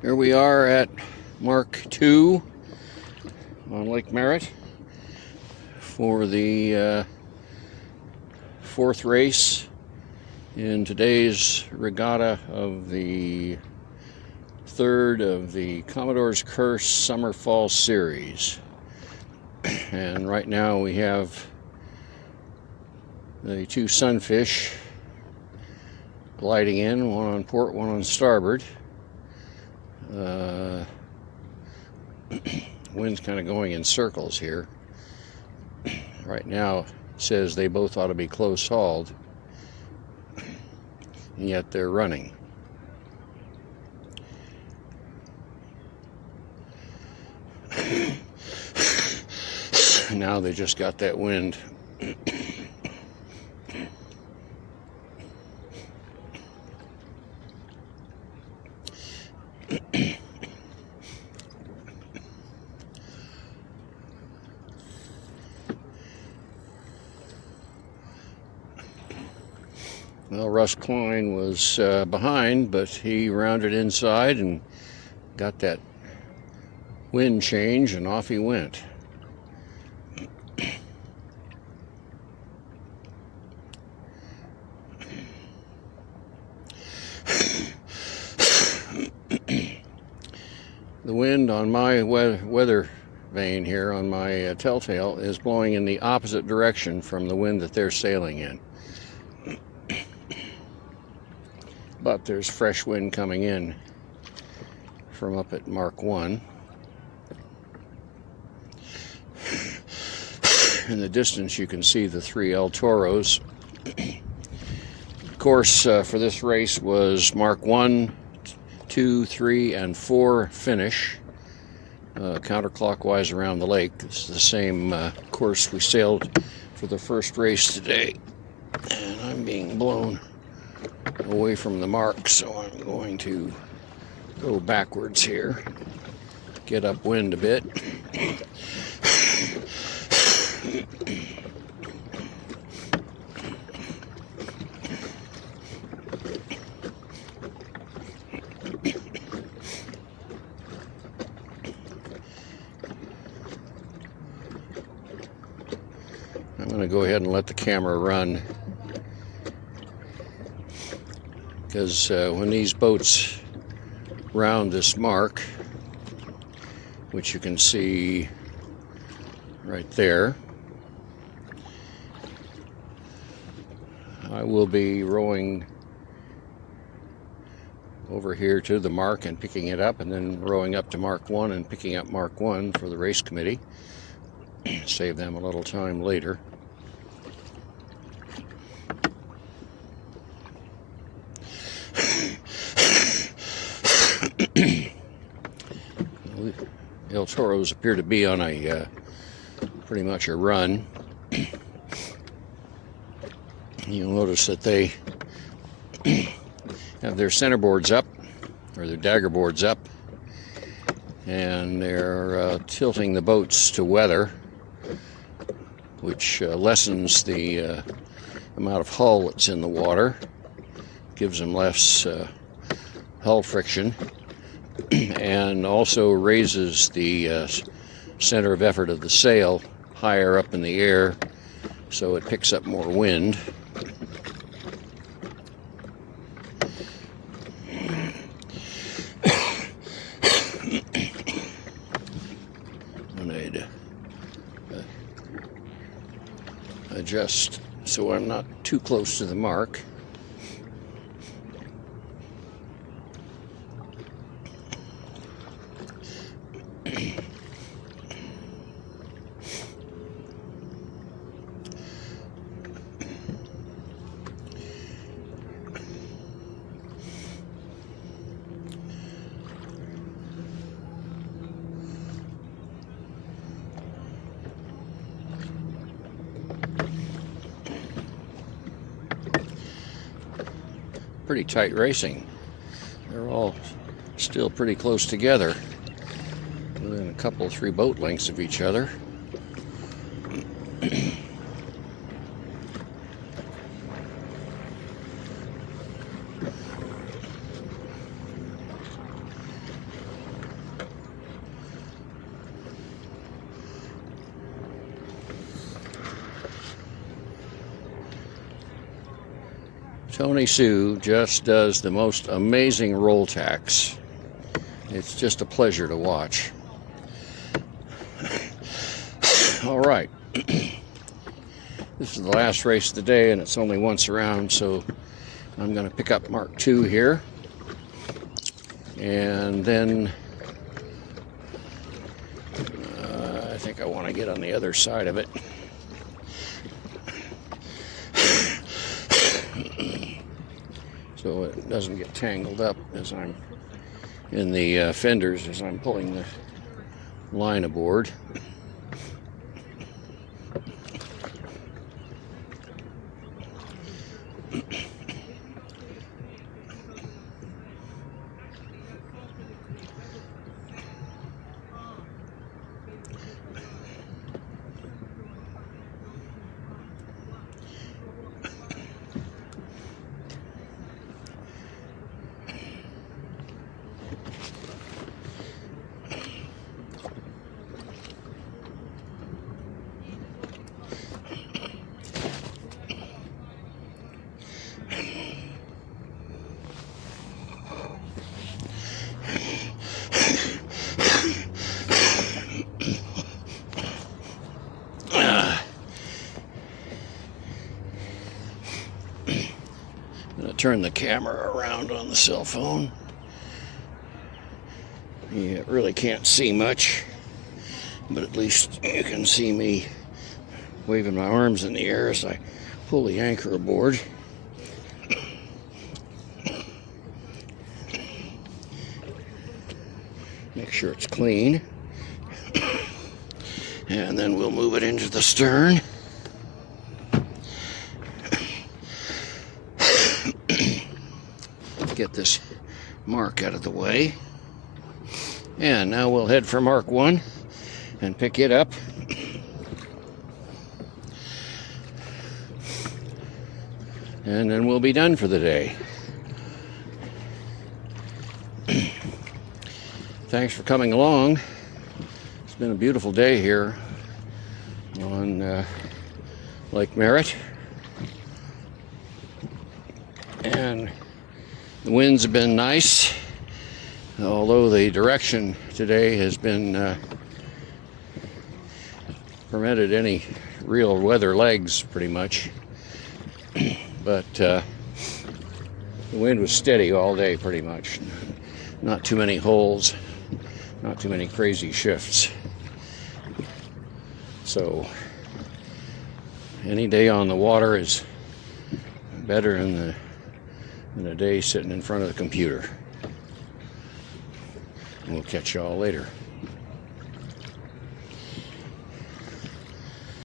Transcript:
Here we are at Mark II on Lake Merritt for the fourth race in today's regatta of the third of the Commodore's Curse Summer-Fall Series. And right now we have the two Sunfish gliding in, one on port, one on starboard. Wind's kind of going in circles here. Right now it says they both ought to be close hauled, and yet they're running. Now they just got that wind. Well, Russ Klein was behind, but he rounded inside and got that wind change, and off he went. The wind on my weather vane here on my telltale is blowing in the opposite direction from the wind that they're sailing in. But there's fresh wind coming in from up at Mark 1. In the distance you can see the three Toros. Course for this race was Mark 1, 2, 3, and 4 finish, counterclockwise around the lake. This is the same course we sailed for the first race today. And I'm being blown away from the mark, so I'm going to go backwards here, get upwind a bit. I'm going to go ahead and let the camera run, because when these boats round this mark, which you can see right there, I will be rowing over here to the mark and picking it up, and then rowing up to Mark 1 and picking up Mark 1 for the race committee. Save them a little time later. El Toros appear to be on a pretty much a run. You'll notice that they have their center boards up, or their dagger boards up, and they're tilting the boats to weather, which lessens the amount of hull that's in the water, gives them less hull friction, and also raises the center of effort of the sail higher up in the air, so it picks up more wind. And I'd adjust so I'm not too close to the mark. Pretty tight racing. They're all still pretty close together, within a couple, 3 boat lengths of each other. Tony Sue just does the most amazing roll tacks. It's just a pleasure to watch. All right. This is the last race of the day, and it's only once around, so I'm going to pick up Mark II here. And then I think I want to get on the other side of it. So it doesn't get tangled up as I'm in the fenders as I'm pulling the line aboard. Turn the camera around on the cell phone. You really can't see much, but at least you can see me waving my arms in the air as I pull the anchor aboard. Make sure it's clean. And then we'll move it into the stern. Get this mark out of the way. And now we'll head for Mark I and pick it up. And then we'll be done for the day. Thanks for coming along. It's been a beautiful day here on Lake Merritt. And the winds have been nice, although the direction today has been prevented any real weather legs pretty much. But the wind was steady all day pretty much. Not too many holes, not too many crazy shifts. So any day on the water is better than a day sitting in front of the computer. And we'll catch y'all later.